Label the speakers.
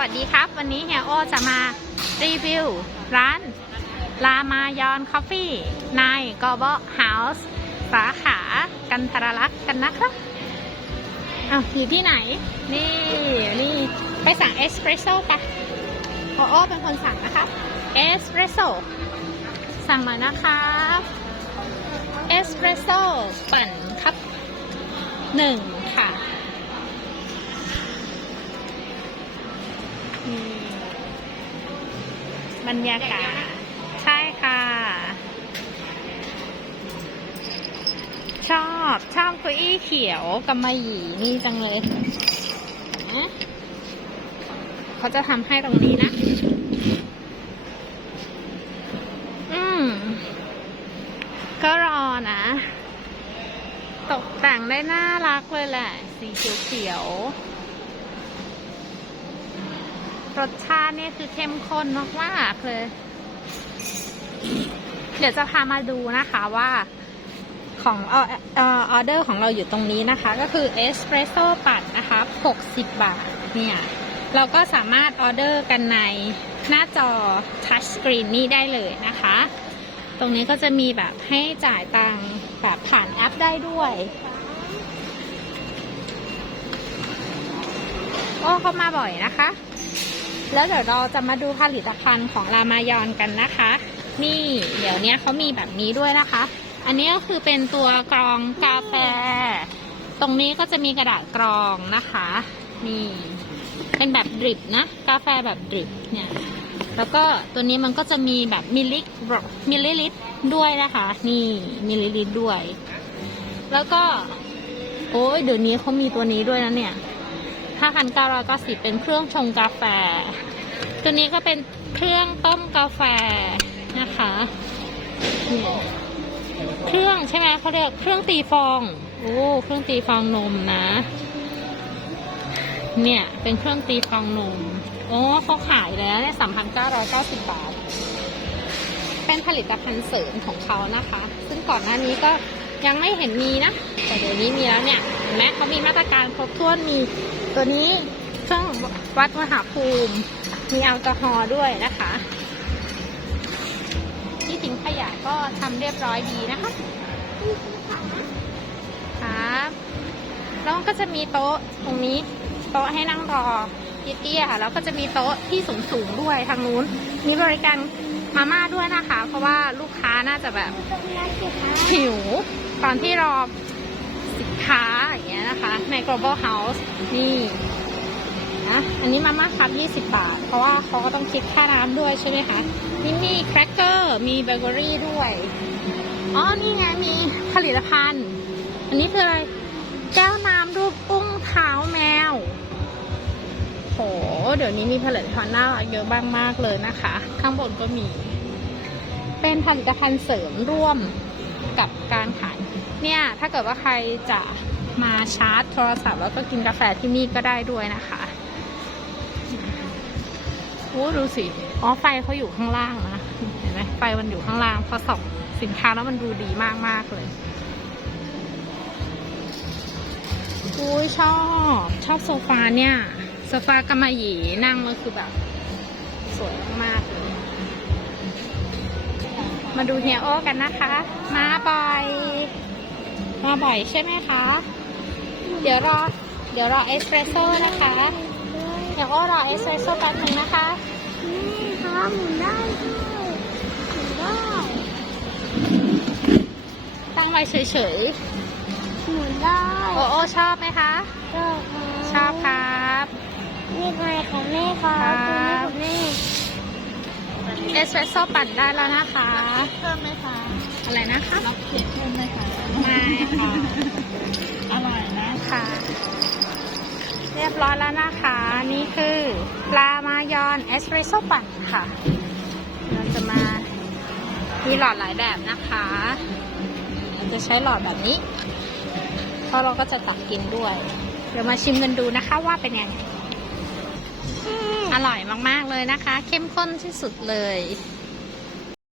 Speaker 1: วัสดีครับ วันนี้เฮียโอจะมารีวิว ร้านลามายอนคอฟฟี่ในกอบเฮาส์สาขากันทรลักษ์กันนะครับอ้าวอยู่ที่ไหน นี่นี่ไปสั่งเอสเปรสโซ่ปะโอโอเป็นคนสั่งนะครับเอสเปรสโซ่สั่งหน่อยนะครับเอสเปรสโซ่ปั่นครับหนึ่งค่ะ บรรยากาศ ใช่ค่ะ ชอบชอบเก้าอี้เขียวกำมะหยี่นี่จังเลยนะเขาจะทำให้ตรงนี้นะ อืม ก็รอนะ ตกแต่งได้น่ารักเลยแหละ สีเขียวๆ รสชาตินี่คือเข้มข้นมากๆเลย เดี๋ยวจะพามาดูนะคะว่าของออเดอร์ของเราอยู่ตรงนี้นะคะ ก็คือเอสเปรสโซ่ปั่นนะคะ 60 บาท เนี่ย เราก็สามารถออเดอร์กันในหน้าจอทัชสกรีนนี้ได้เลยนะคะ ตรงนี้ก็จะมีแบบให้จ่ายตังแบบผ่านแอปได้ด้วย โอ้เขามาบ่อยนะคะ แล้วเดี๋ยวเราจะมาดูผลิตภัณฑ์ของรามายอนกันนะคะ นี่เดี๋ยวนี้เขามีแบบนี้ด้วยนะคะ อันนี้ก็คือเป็นตัวกรองกาแฟ ตรงนี้ก็จะมีกระดาษกรองนะคะ นี่เป็นแบบดริปนะ กาแฟแบบดริปเนี่ย แล้วก็ตัวนี้มันก็จะมีแบบมิลลิมิลลิลิตรด้วยนะคะ นี่มิลลิลิตรด้วย แล้วก็ โอ้ยเดี๋ยวนี้เขามีตัวนี้ด้วยนะเนี่ย 5,990 เป็นเครื่องชงกาแฟ ตัวนี้ก็เป็นเครื่องต้มกาแฟนะคะ เครื่องใช่ไหมเขาเรียกเครื่องตีฟองโอ้เครื่องตีฟองนมนะ เนี่ยเป็นเครื่องตีฟองนมโอ้เขาขายแล้วเนี่ย3,990บาท เป็นผลิตภัณฑ์เสริมของเขานะคะ ซึ่งก่อนหน้านี้ก็ยังไม่เห็นมีนะ แต่เดี๋ยวนี้มีแล้วเนี่ย ห็นไหมเขามีมาตรการครบถ้วนมีตัวนี้เครื่องวัดอุณหภูมิ มีแอลกอฮอล์ด้วยนะคะ ที่ทิ้งขยะก็ทำเรียบร้อยดีนะคะครับแล้วก็จะมีโต๊ะตรงนี้โต๊ะให้นั่งรอเตี้ยๆแล้วก็จะมีโต๊ะที่สูงๆด้วยทางนู้น มีบริการมาม่าด้วยนะคะ เพราะว่าลูกค้าน่าจะแบบหิว ตอนที่รอสินค้า นะคะ ใน global house นี่นะอันนี้มาม่าครับ20 บาท เพราะว่าเขาก็ต้องคิดค่าน้ำด้วยใช่ไหมคะ นี่มีแครกเกอร์ มีเบเกอรี่ด้วย อ๋อ นี่ไง มีผลิตภัณฑ์ อันนี้คืออะไร แก้วน้ำรูปอุ้งเท้าแมว โห เดี๋ยวนี้มีผลิตภัณฑ์น่ารักเยอะบ้างมากเลยนะคะ ข้างบนก็มี เป็นผลิตภัณฑ์เสริมร่วมกับการขายเนี่ย ถ้าเกิดว่าใครจะ มาชาร์จโทรศัพท์แล้วก็กินกาแฟที่นี่ก็ได้ด้วยนะคะโอ้ดูสิ อ๋อ ไฟเขาอยู่ข้างล่างนะ เห็นไหมไฟมันอยู่ข้างล่าง พอส่องสินค้าแล้วมันดูดีมากมากเลย อุ้ยชอบ ชอบโซฟาเนี่ย โซฟากำมะหยี่นั่งแล้วคือแบบ สวยมากๆเลย มาดูเฮียโอกันนะคะ มาบ่อย มาบ่อยใช่ไหมคะ เดี๋ยวรอ เดี๋ยวรอเอสเปรสโซ่นะคะเฮียโอรอเอสเปรสโซ่แป๊บนึงนะคะ
Speaker 2: นี่ครับหมุนได้ด้วยหมุนได้
Speaker 1: ตั้งไว้เฉย
Speaker 2: หมุนได้
Speaker 1: ๆ โอโอชอบไหมคะ
Speaker 2: ชอบ
Speaker 1: ชอบครับ
Speaker 2: นี่ใครของแม่ครับ
Speaker 1: ครับ
Speaker 2: ตัวนี้ของแม่
Speaker 1: เอสเปรสโซ่ปั่นได้แล้วนะคะ
Speaker 2: เพิ่มไหมคะ
Speaker 1: อะไรนะคะ
Speaker 2: รับเผ็ดเพิ่มไหมคะ
Speaker 1: ไม่ค่ะ
Speaker 2: อร่อย นะ
Speaker 1: คะ เรียบร้อยแล้วนะคะ นี่คือปลามายอนเอสเปรสโซ่ปั่นค่ะ เราจะมามีหลอดหลายแบบนะคะเราจะใช้หลอดแบบนี้ เพราะเราก็จะตักกินด้วย เดี๋ยวมาชิมกันดูนะคะว่าเป็นยังไงอร่อยมาก ๆ เลยนะคะ เข้มข้นที่สุดเลย